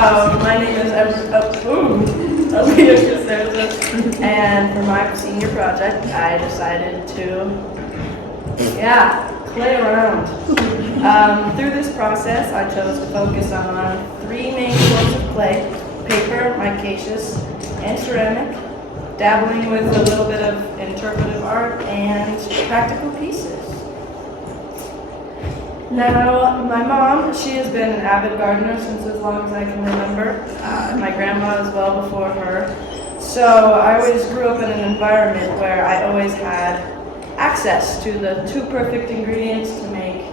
My name is Alia Caserta, and for my senior project, I decided to, play around. Through this process, I chose to focus on three main forms of clay: paper, micaceous, and ceramic, dabbling with a little bit of interpretive art and practical pieces. Now, my mom, she has been an avid gardener since as long as I can remember. My grandma as well before her. So I always grew up in an environment where I always had access to the two perfect ingredients to make,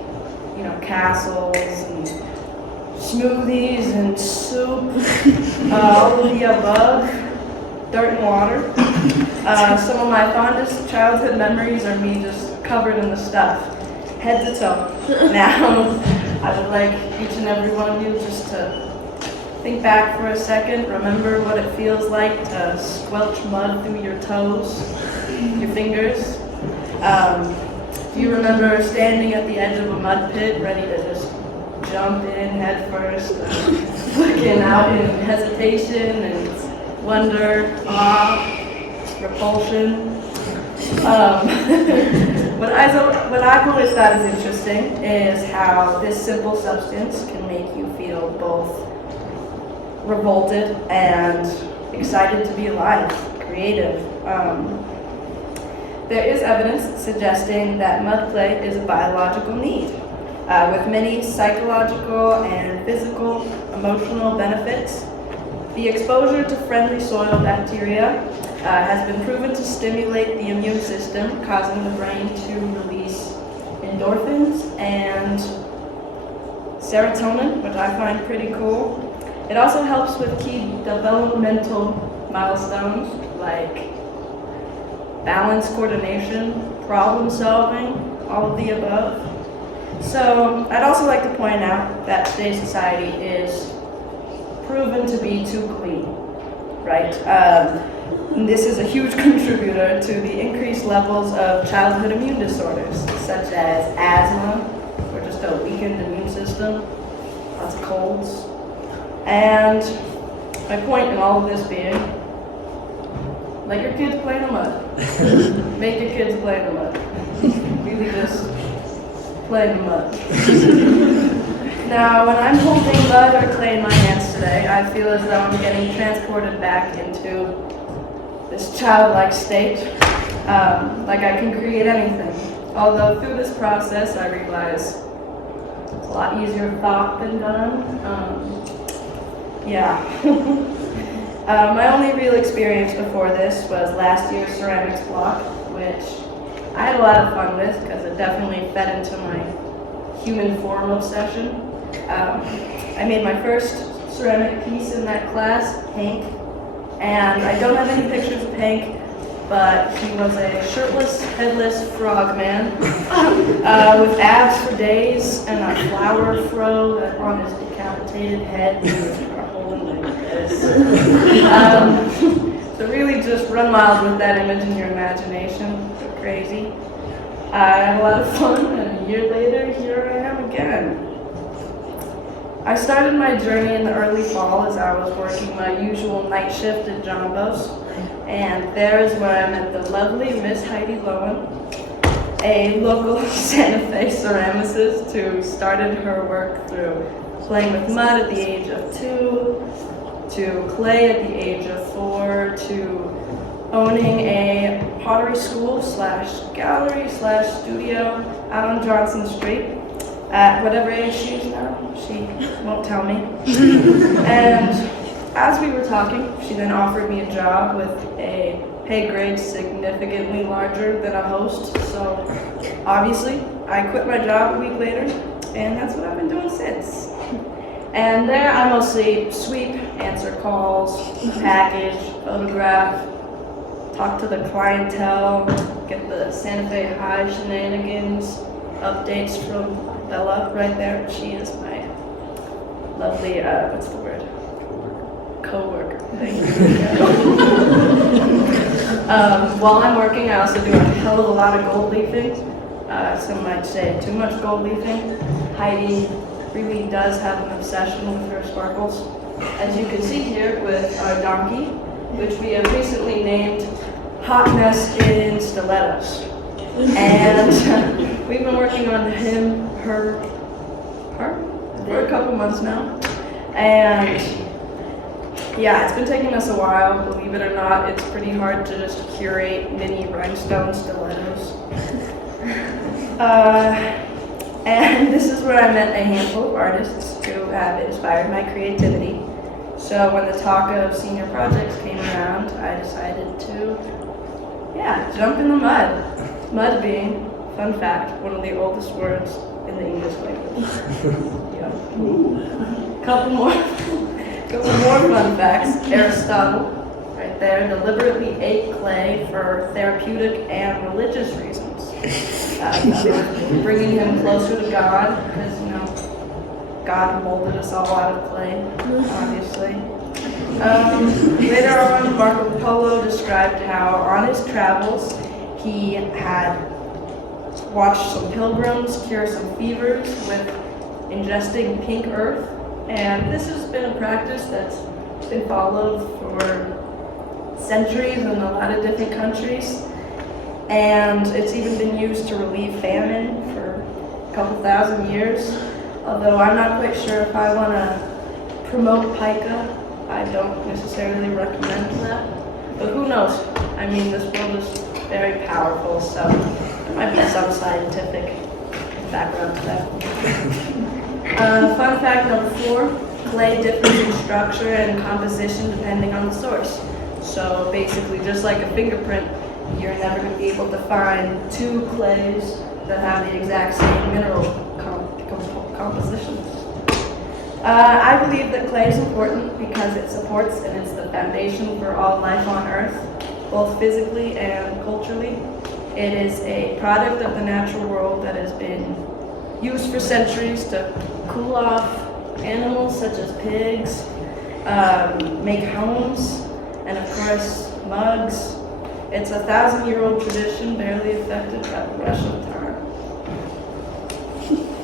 castles and smoothies and soup, all of the above, dirt and water. Some of my fondest childhood memories are me just covered in the stuff, head to toe. Now, I would like each and every one of you just to think back for a second, remember what it feels like to squelch mud through your toes, your fingers. Do you remember standing at the edge of a mud pit, ready to just jump in head first, looking out in hesitation and wonder, awe, repulsion? What I've always thought is interesting is how this simple substance can make you feel both revolted and excited to be alive, creative. There is evidence suggesting that mud clay is a biological need, with many psychological and physical, emotional benefits. The exposure to friendly soil bacteria has been proven to stimulate the immune system, causing the brain to release endorphins and serotonin, which I find pretty cool. It also helps with key developmental milestones like balance, coordination, problem solving, all of the above. So I'd also like to point out that today's society is proven to be too clean, right? This is a huge contributor to the increased levels of childhood immune disorders, such as asthma, or just a weakened immune system, lots of colds. And my point in all of this being, let your kids play in the mud. Make your kids play in the mud. Really just play in the mud. Now, when I'm holding mud or clay in my hands today, I feel as though I'm getting transported back into this childlike state, like I can create anything. Although through this process, I realize it's a lot easier thought than done. My only real experience before this was last year's ceramics block, which I had a lot of fun with because it definitely fed into my human form obsession. I made my first ceramic piece in that class, Hank, and I don't have any pictures of Hank, but he was a shirtless, headless frog man with abs for days and a flower fro on his decapitated head. He was holding like this. So really just run miles with that image in your imagination. Go crazy. I had a lot of fun, and a year later, here I am again. I started my journey in the early fall as I was working my usual night shift at Jumbo's, and there is where I met the lovely Miss Heidi Lowen, a local Santa Fe ceramicist who started her work through playing with mud at the age of 2, to clay at the age of 4, to owning a pottery school / gallery / studio out on Johnson Street. At whatever age she is now, she won't tell me. And as we were talking, she then offered me a job with a pay grade significantly larger than a host. So obviously, I quit my job a week later, and that's what I've been doing since. And there I mostly sweep, answer calls, package, photograph, talk to the clientele, get the Santa Fe High shenanigans, updates from Bella right there. She is my lovely, what's the word? Co-worker. Thank you. While I'm working, I also do a hell of a lot of gold leafing. Some might say too much gold leafing. Heidi really does have an obsession with her sparkles. As you can see here with our donkey, which we have recently named Hot Mess in Stilettos. And we've been working on her for a couple months now. And yeah, it's been taking us a while, believe it or not. It's pretty hard to just curate mini rhinestone stilettos. And this is where I met a handful of artists who have inspired my creativity. So when the talk of senior projects came around, I decided to, jump in the mud. Mud being, fun fact, one of the oldest words in the English language. Couple more fun facts. Aristotle, right there, deliberately ate clay for therapeutic and religious reasons. Bringing him closer to God, because God molded us all out of clay, obviously. Later on, Marco Polo described how on his travels he had watched some pilgrims cure some fevers with ingesting pink earth, and this has been a practice that's been followed for centuries in a lot of different countries, and it's even been used to relieve famine for a couple thousand years. Although I'm not quite sure if I want to promote pica, I don't necessarily recommend that. But who knows? I mean, this world is very powerful, so there might be some scientific background to that. Fun fact number 4, clay differs in structure and composition depending on the source. So basically, just like a fingerprint, you're never going to be able to find 2 clays that have the exact same mineral composition. I believe that clay is important because it supports and it's the foundation for all life on Earth, both physically and culturally. It is a product of the natural world that has been used for centuries to cool off animals such as pigs, make homes, and of course mugs. It's a 1,000-year-old tradition barely affected by the rush of time.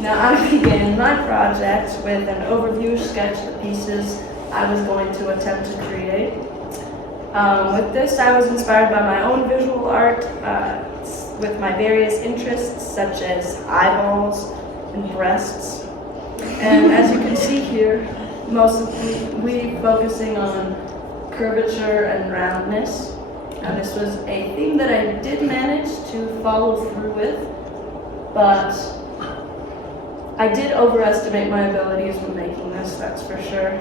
Now, I began my project with an overview sketch of the pieces I was going to attempt to create. With this, I was inspired by my own visual art with my various interests, such as eyeballs and breasts. And as you can see here, mostly focusing on curvature and roundness. Now, this was a theme that I did manage to follow through with, but I did overestimate my abilities when making this, that's for sure.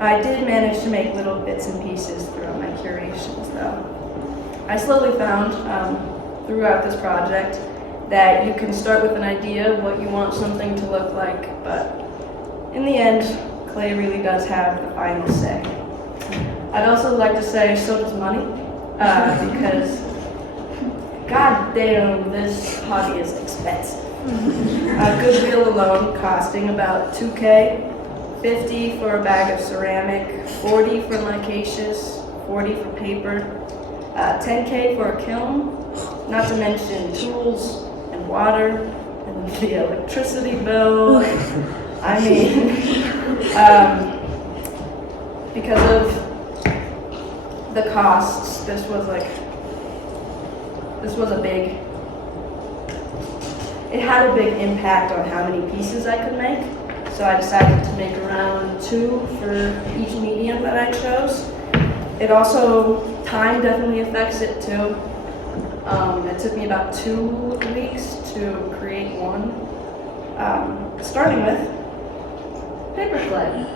I did manage to make little bits and pieces throughout my curations, though. I slowly found throughout this project that you can start with an idea of what you want something to look like, but in the end, clay really does have the final say. I'd also like to say so does money, because god damn, this hobby is expensive. Goodwill alone costing about $2K, $50 for a bag of ceramic, $40 for micaceous, $40 for paper, $10K for a kiln, not to mention tools and water, and the electricity bill. I mean, because of the costs, this was it had a big impact on how many pieces I could make. So I decided to make around 2 for each medium that I chose. It also, time definitely affects it too. It took me about 2 weeks to create one. Starting with paper clay.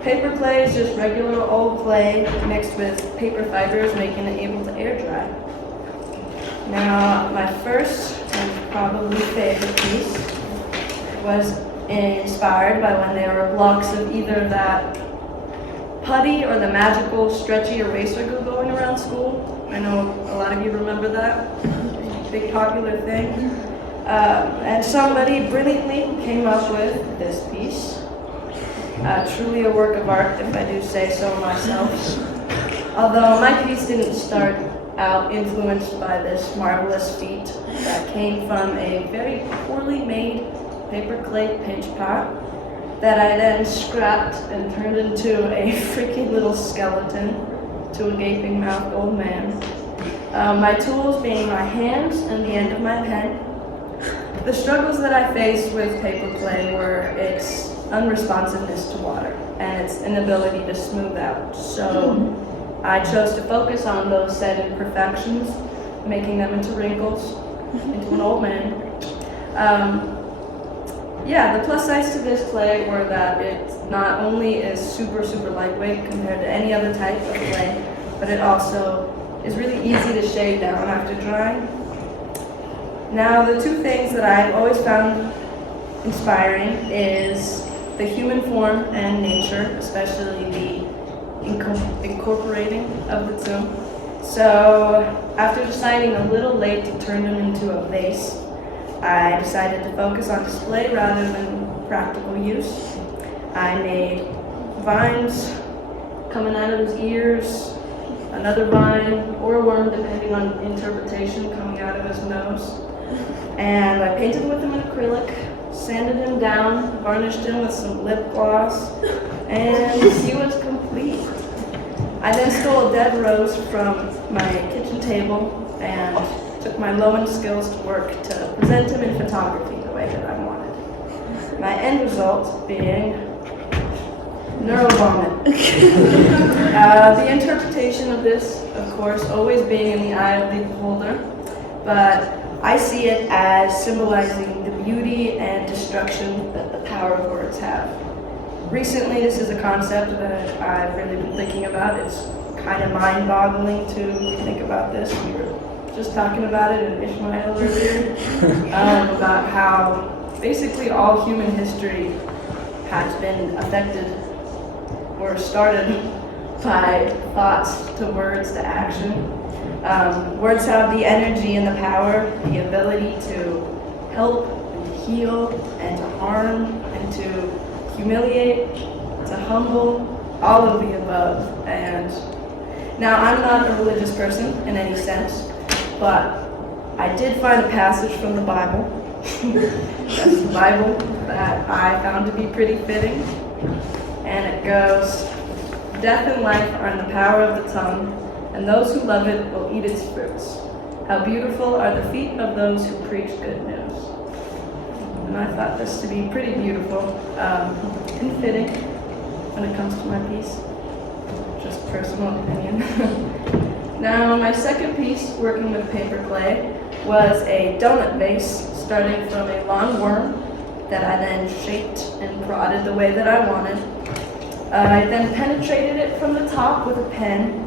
Paper clay is just regular old clay mixed with paper fibers, making it able to air dry. Now, my first and probably favorite piece was inspired by when there were blocks of either that putty or the magical stretchy eraser glue going around school. I know a lot of you remember that. Big popular thing. And somebody brilliantly came up with this piece. Truly a work of art, if I do say so myself. Although my piece didn't start out influenced by this marvelous feat that came from a very poorly made paper clay pitch pot that I then scrapped and turned into a freaky little skeleton to a gaping mouthed old man. My tools being my hands and the end of my pen. The struggles that I faced with paper clay were its unresponsiveness to water and its inability to smooth out. So I chose to focus on those said imperfections, making them into wrinkles, into an old man. The plus sides to this clay were that it not only is super lightweight compared to any other type of clay, but it also is really easy to shave down after drying. Now, the two things that I've always found inspiring is the human form and nature, especially the incorporating of the two. So, after deciding a little late to turn them into a vase, I decided to focus on display rather than practical use. I made vines coming out of his ears, another vine or a worm, depending on interpretation, coming out of his nose. And I painted with him in acrylic, sanded him down, varnished him with some lip gloss, and he was complete. I then stole a dead rose from my kitchen table and took my low-end skills to work to present him in photography the way that I wanted. My end result being neurovomit. The interpretation of this, of course, always being in the eye of the beholder, but I see it as symbolizing the beauty and destruction that the power of words have. Recently, this is a concept that I've really been thinking about. It's kind of mind-boggling to think about this. We were just talking about it in Ishmael earlier, about how basically all human history has been affected or started by thoughts to words to action. Words have the energy and the power, the ability to help and heal and to harm and to humiliate, to humble, all of the above. And now I'm not a religious person in any sense, but I did find a passage from the Bible. That's the Bible that I found to be pretty fitting. And it goes, "Death and life are in the power of the tongue, and those who love it will eat its fruits. How beautiful are the feet of those who preach good news." And I thought this to be pretty beautiful and fitting when it comes to my piece. Just personal opinion. Now, my second piece, working with paper clay, was a donut vase starting from a long worm that I then shaped and prodded the way that I wanted. I then penetrated it from the top with a pen,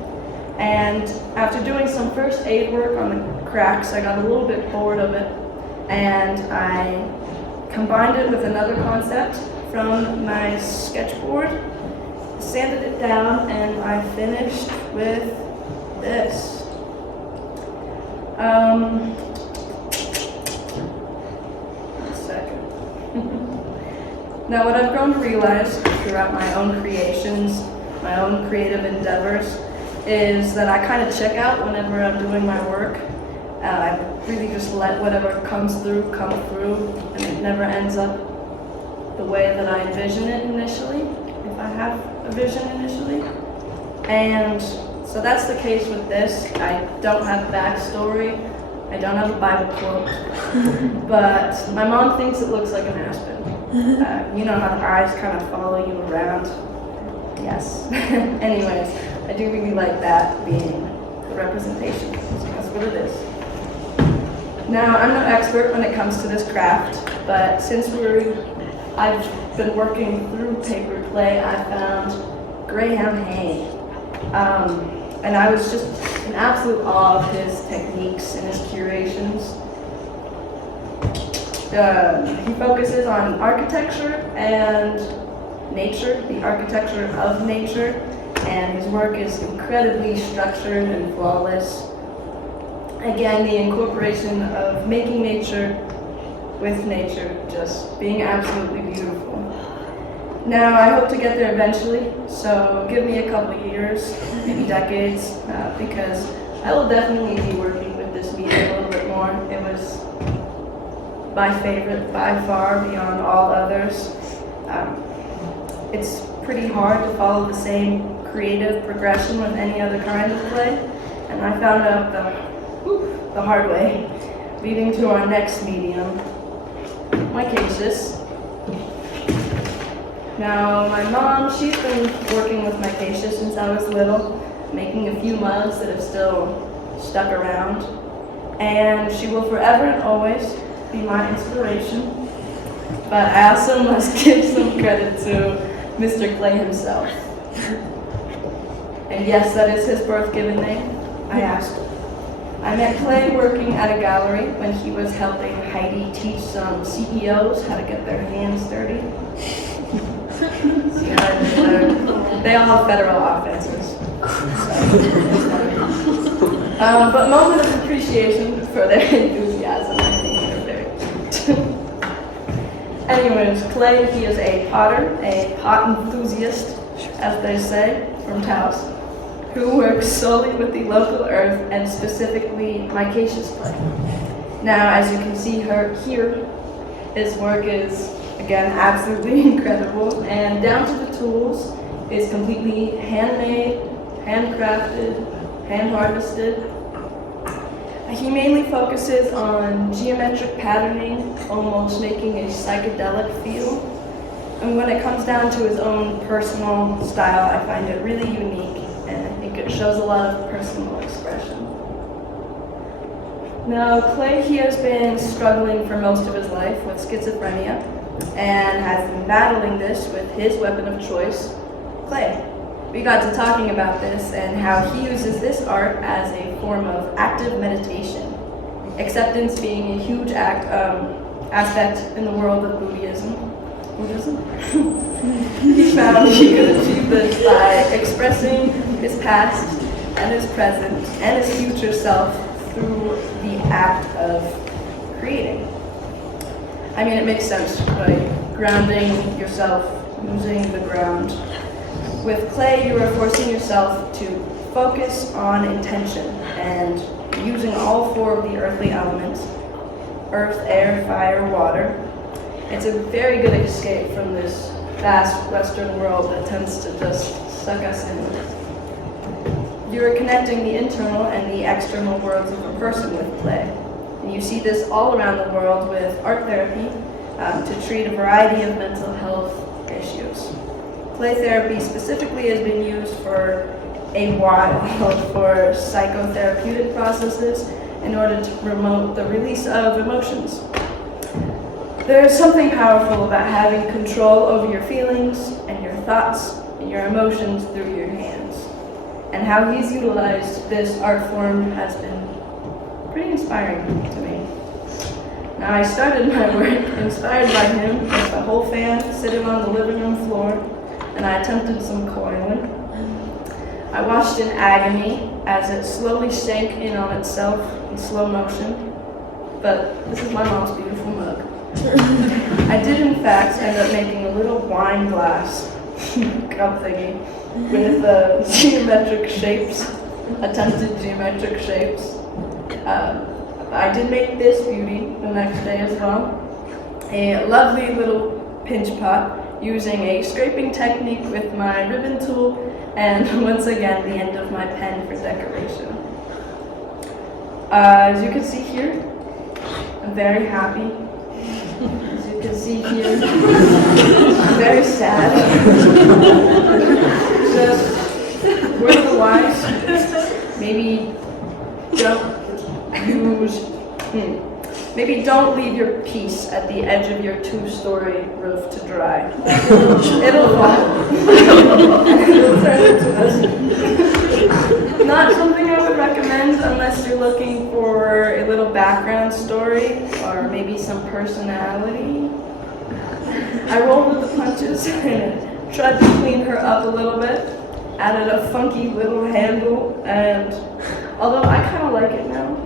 and after doing some first aid work on the cracks, I got a little bit bored of it, and I combined it with another concept from my sketchboard, sanded it down, and I finished with this. One second. Now, what I've grown to realize throughout my own creations, my own creative endeavors, is that I kind of check out whenever I'm doing my work. I really just let whatever comes through come through, and it never ends up the way that I envision it initially, if I have a vision initially. And so that's the case with this. I don't have a backstory. I don't have a Bible quote. But my mom thinks it looks like an aspen. You know how the eyes kind of follow you around? Yes. Anyways, I do really like that being the representation. So that's what it is. Now, I'm no expert when it comes to this craft, but since I've been working through paper clay, I found Graham Hay. And I was just in absolute awe of his techniques and his curations. He focuses on architecture and nature, the architecture of nature, and his work is incredibly structured and flawless. Again, the incorporation of making nature with nature just being absolutely beautiful. Now, I hope to get there eventually, so give me a couple years, maybe decades, because I will definitely be working with this medium a little bit more. It was my favorite by far beyond all others. It's pretty hard to follow the same creative progression with any other kind of clay, and I found out the hard way, leading to our next medium, micaceous. Now, my mom, she's been working with micaceous since I was little, making a few mugs that have still stuck around, and she will forever and always be my inspiration. But I also must give some credit to Mr. Clay himself. And yes, that is his birth-given name. I asked. I met Clay working at a gallery when he was helping Heidi teach some CEOs how to get their hands dirty. They all have federal offenses. But moment of appreciation for their enthusiasm, I think they're very Anyways, Clay, he is a potter, a pot enthusiast, as they say, from Taos, who works solely with the local earth and specifically micaceous clay. Now, as you can see here, his work is, again, absolutely incredible, and down to the tools is completely handmade, handcrafted, hand-harvested. He mainly focuses on geometric patterning, almost making a psychedelic feel. And when it comes down to his own personal style, I find it really unique, and I think it shows a lot of personal expression. Now, Clay, he has been struggling for most of his life with schizophrenia, and has been battling this with his weapon of choice, clay. We got to talking about this and how he uses this art as a form of active meditation, acceptance being a huge aspect in the world of Buddhism. He found he could achieve this by expressing his past and his present and his future self through the act of creating. I mean, it makes sense, right? Grounding yourself, using the ground. With clay, you are forcing yourself to focus on intention and using all four of the earthly elements, earth, air, fire, water. It's a very good escape from this vast Western world that tends to just suck us in. You are connecting the internal and the external worlds of a person with clay. And you see this all around the world with art therapy to treat a variety of mental health issues. Clay therapy specifically has been used for a while for psychotherapeutic processes in order to promote the release of emotions. There is something powerful about having control over your feelings and your thoughts and your emotions through your hands. And how he's utilized this art form has been pretty inspiring to me. Now, I started my work inspired by him with the whole fam sitting on the living room floor, and I attempted some coiling. I watched in agony as it slowly sank in on itself in slow motion, but this is my mom's beautiful mug. I did in fact end up making a little wine glass cup thingy with geometric shapes, attempted geometric shapes. I did make this beauty the next day as well. A lovely little pinch pot using a scraping technique with my ribbon tool, and once again the end of my pen for decoration. As you can see here, I'm very happy. As you can see here, I'm very sad. Just word of the wise, maybe don't leave your piece at the edge of your 2-story roof to dry. It'll fall. It'll turn into this. Not something I would recommend unless you're looking for a little background story or maybe some personality. I rolled with the punches and tried to clean her up a little bit. Added a funky little handle, and although I kind of like it now,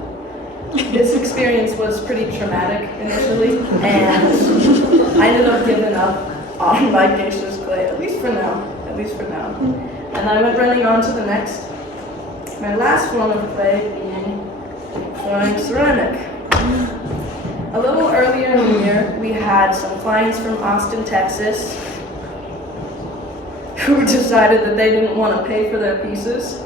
this experience was pretty traumatic initially, and I ended up giving up on micaceous clay, at least for now. And I went running on to the next. My last form of clay being flowing ceramic. A little earlier in the year, we had some clients from Austin, Texas, who decided that they didn't want to pay for their pieces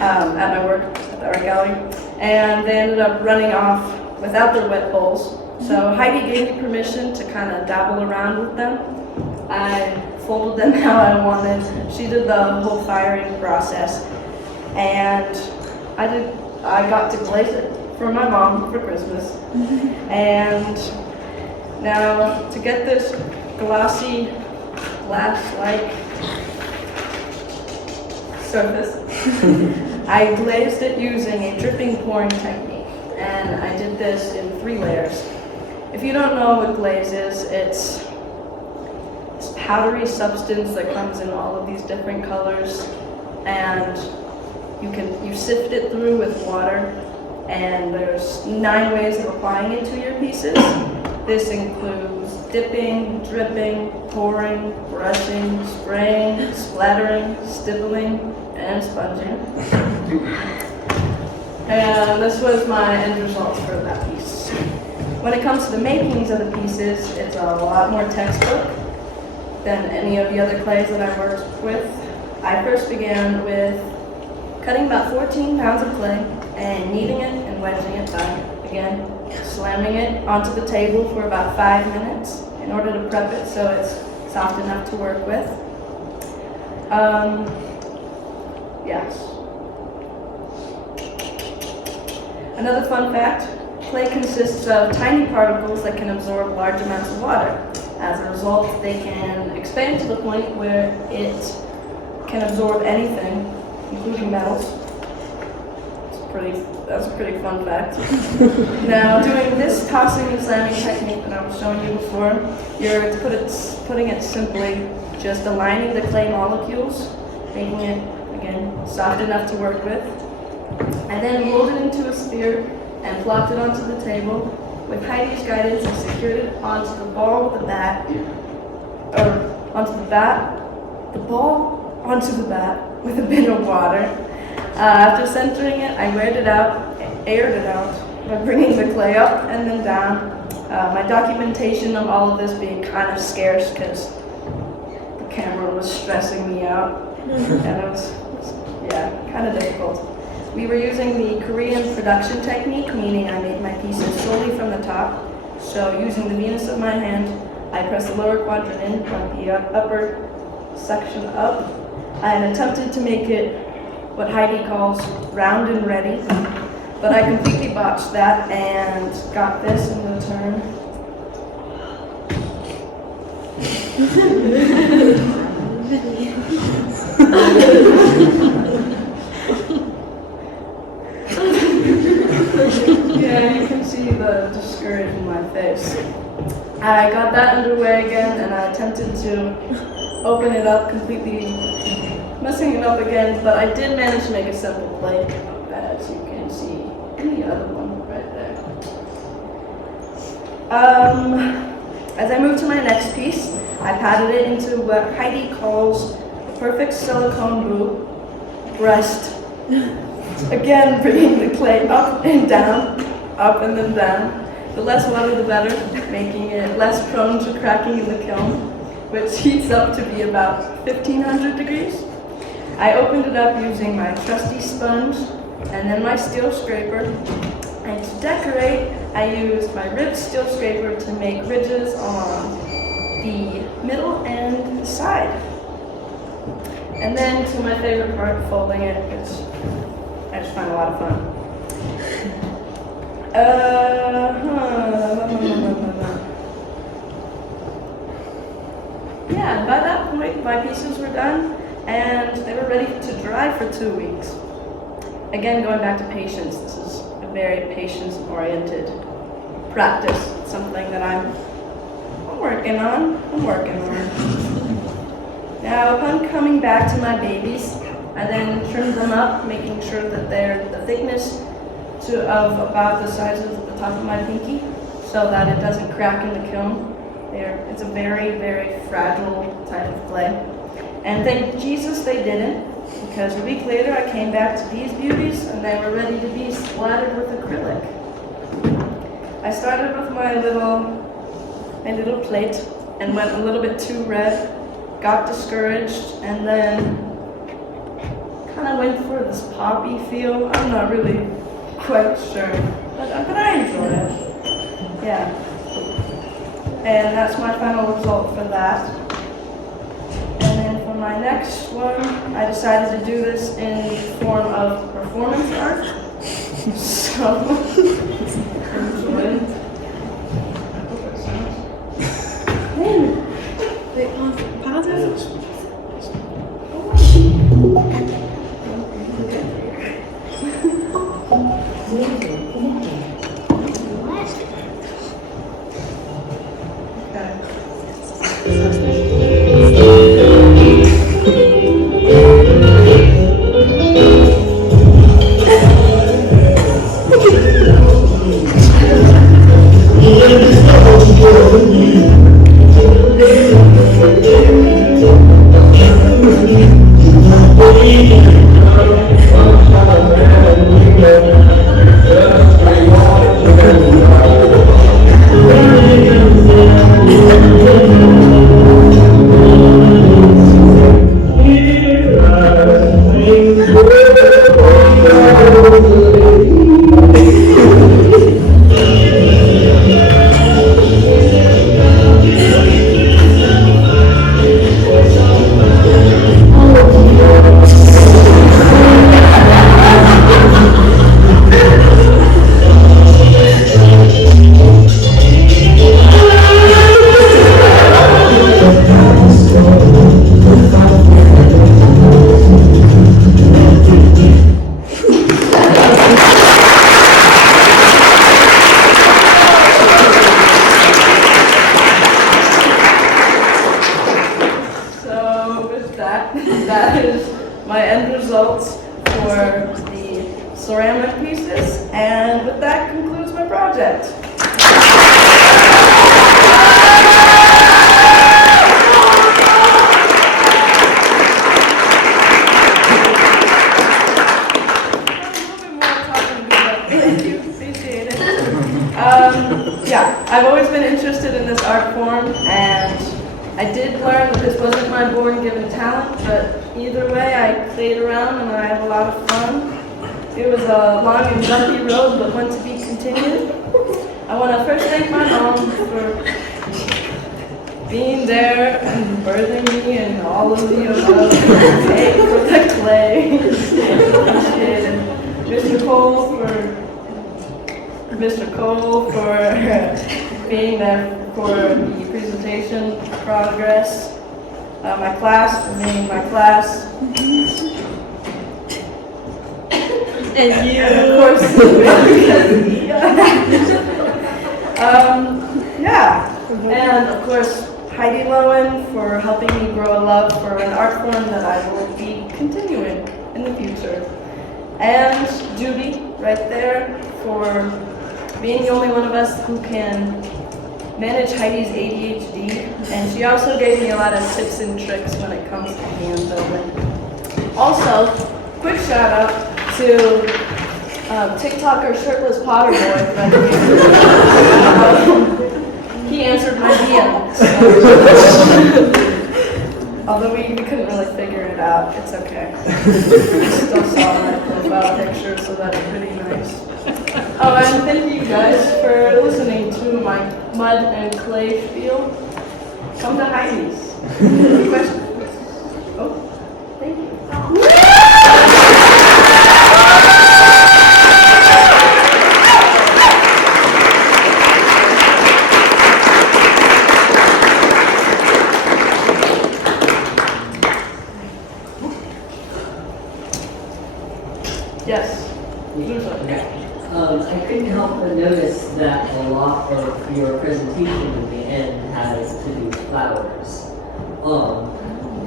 at my work, at the art gallery, and they ended up running off without their wet bowls. So Heidi gave me permission to kind of dabble around with them. I folded them how I wanted. She did the whole firing process, and I got to glaze it for my mom for Christmas. And now to get this glossy glass-like surface, I glazed it using a dripping pouring technique, and I did this in 3 layers. If you don't know what glaze is, it's this powdery substance that comes in all of these different colors, and you sift it through with water, and there's 9 ways of applying it to your pieces. This includes dipping, dripping, pouring, brushing, spraying, splattering, stippling, and sponging. And this was my end result for that piece. When it comes to the makings of the pieces, it's a lot more textbook than any of the other clays that I worked with. I first began with cutting about 14 pounds of clay and kneading it and wedging it by, again, slamming it onto the table for about 5 minutes in order to prep it so it's soft enough to work with. Yes. Another fun fact, clay consists of tiny particles that can absorb large amounts of water. As a result, they can expand to the point where it can absorb anything, including metals. That's a pretty fun fact. Now, doing this tossing and slamming technique that I was showing you before, you're, putting it simply, just aligning the clay molecules, making it, again, soft enough to work with. I then rolled it into a sphere and plopped it onto the table. With Heidi's guidance, I secured it onto the ball with the bat, the ball onto the bat with a bit of water. After centering it, I aired it out by bringing the clay up and then down. My documentation of all of this being kind of scarce because the camera was stressing me out, and it was kind of difficult. We were using the Korean production technique, meaning I made my pieces solely from the top. So using the Venus of my hand, I pressed the lower quadrant in, brought the upper section up, and attempted to make it what Heidi calls round and ready. But I completely botched that and got this in return. Yeah, you can see the discouragement in my face. I got that underway again, and I attempted to open it up, completely messing it up again, but I did manage to make a simple plate, as you can see in the other one right there. As I move to my next piece, I patted it into what Heidi calls a perfect silicone breast. Again, bringing the clay up and down, up and then down. The less water, the better, making it less prone to cracking in the kiln, which heats up to be about 1500 degrees. I opened it up using my trusty sponge and then my steel scraper. And to decorate, I used my ribbed steel scraper to make ridges on the middle and the side. And then to my favorite part, folding it, which I just find a lot of fun. Yeah, by that point, my pieces were done, and they were ready to dry for 2 weeks. Again, going back to patience, this is a very patience-oriented practice, something that I'm working on. Now, upon coming back to my babies, I then trimmed them up, making sure that they're the thickness of about the size of the top of my pinky, so that it doesn't crack in the kiln. It's a very, very fragile type of clay. And thank Jesus they didn't, because a week later I came back to these beauties and they were ready to be splattered with acrylic. I started with my little plate and went a little bit too red, got discouraged, and then kind of went for this poppy feel. I'm not really quite sure, but I enjoy it. Yeah. And that's my final result for that. And then for my next one, I decided to do this in the form of performance art. So, enjoy it. That is my end results for the ceramic pieces, and with that concludes my project. Thank you, appreciate it. Yeah, I've always been interested in this art form, and I did learn that this wasn't my born-given talent, but either way, I played around and I had a lot of fun. It was a long and bumpy road, but one to be continued. I want to first thank my mom for being there and birthing me and all of the above. Hey, for the clay. Appreciated. Mr. Cole for being there for the presentation progress. My class for being my class. And you. And of course, yeah. And of course, Heidi Lowen for helping me grow a love for an art form that I will be continuing in the future. And Judy, right there, for being the only one of us who can manage Heidi's ADHD. And she also gave me a lot of tips and tricks when it comes to hand building. Also, quick shout out to TikToker Shirtless Potter Boy. He answered my DM. Although we couldn't really figure it out, it's okay. We still saw my profile picture, so that's pretty nice. Oh, and thank you guys for listening to my mud and clay spiel. Come to Heidi's. Any questions? Oh, thank you. Yes. I couldn't help but notice that a lot of your presentation at the end has to do with flowers.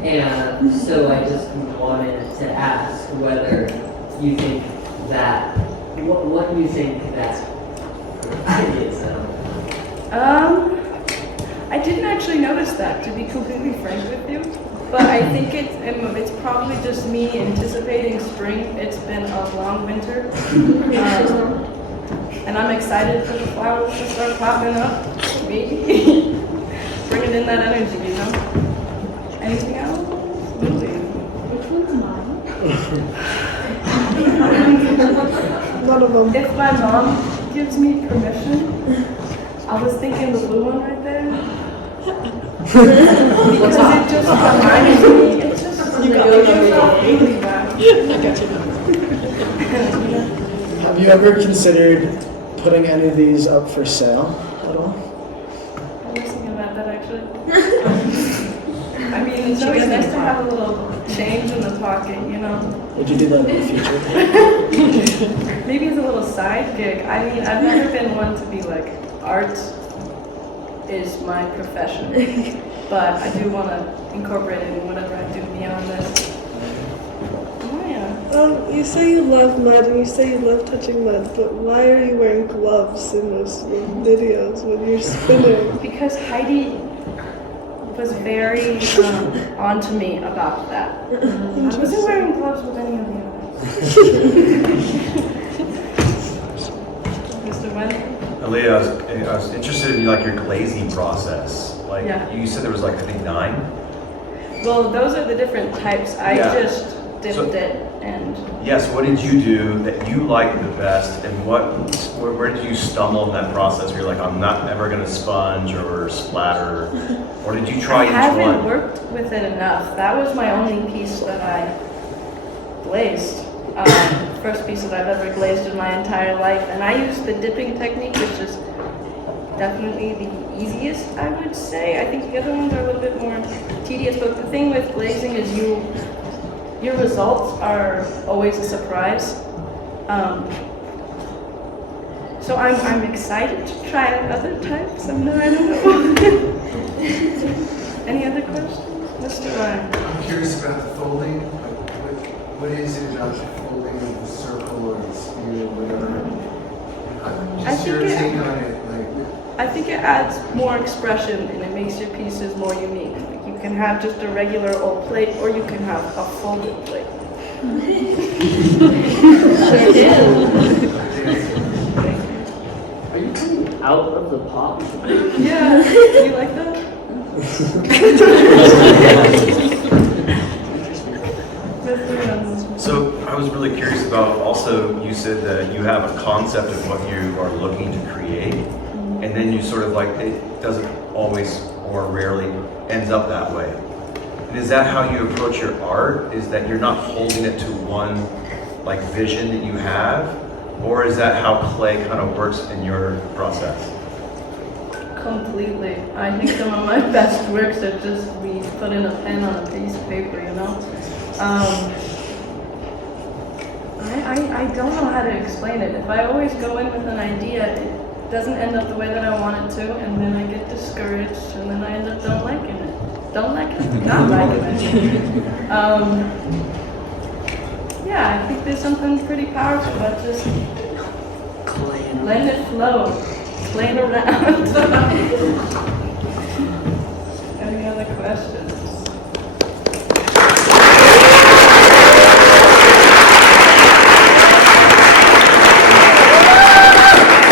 And so I just wanted to ask whether you think that, what you think that idea is. I didn't actually notice that, to be completely frank with you. But I think it's probably just me anticipating spring. It's been a long winter. And I'm excited for the flowers to start popping up, maybe. Bringing in that energy, you know? Anything else? Lily. Which one's mine? None of them. If my mom gives me permission, I was thinking the blue one right there. Because it just reminds me, it's just You got really it. really bad. I got you. Have you ever considered putting any of these up for sale at all? I was thinking about that actually. I mean, it's always nice to have a little change in the pocket, you know? Would you do that in the future? Maybe it's a little side gig. I mean, I've never been one to be like, art is my profession. But I do want to incorporate it in whatever I do beyond this. You say you love mud and you say you love touching mud, but why are you wearing gloves in those videos when you're spinning? Because Heidi was very onto me about that. I wasn't wearing gloves with any of the others. Mr. Wendy? Alia, I was interested in like your glazing process. Like Yeah. you said there was like I think 9. Well, those are the different types. I Yeah. just dipped it and Yes, what did you do that you liked the best, and where did you stumble in that process where you're like, I'm not ever gonna sponge or splatter, or did you try I each haven't one? worked with it enough. That was my only piece that I glazed. First piece that I've ever glazed in my entire life. And I used the dipping technique, which is definitely the easiest, I would say. I think the other ones are a little bit more tedious, but the thing with glazing is your results are always a surprise. So I'm excited to try out other types. I don't know. Any other questions? Mr. Ryan? I'm curious about the folding. What is it about the folding of the circle or the sphere or whatever? I'm I just think your it- take on it. Like, I think it adds more expression and it makes your pieces more unique. Like you can have just a regular old plate or you can have a folded plate. Are you coming out of the pot? Yeah, you like that? So I was really curious about also, you said that you have a concept of what you are looking to create, and then you sort of like, it doesn't always or rarely ends up that way. And is that how you approach your art? Is that you're not holding it to one like vision that you have? Or is that how clay kind of works in your process? Completely. I think some of my best works are just me putting a pen on a piece of paper, you know? I don't know how to explain it. If I always go in with an idea, it doesn't end up the way that I want it to, and then I get discouraged, and then I end up not liking it. Not liking it. Yeah, I think there's something pretty powerful about just letting it flow, playing around. Any other questions?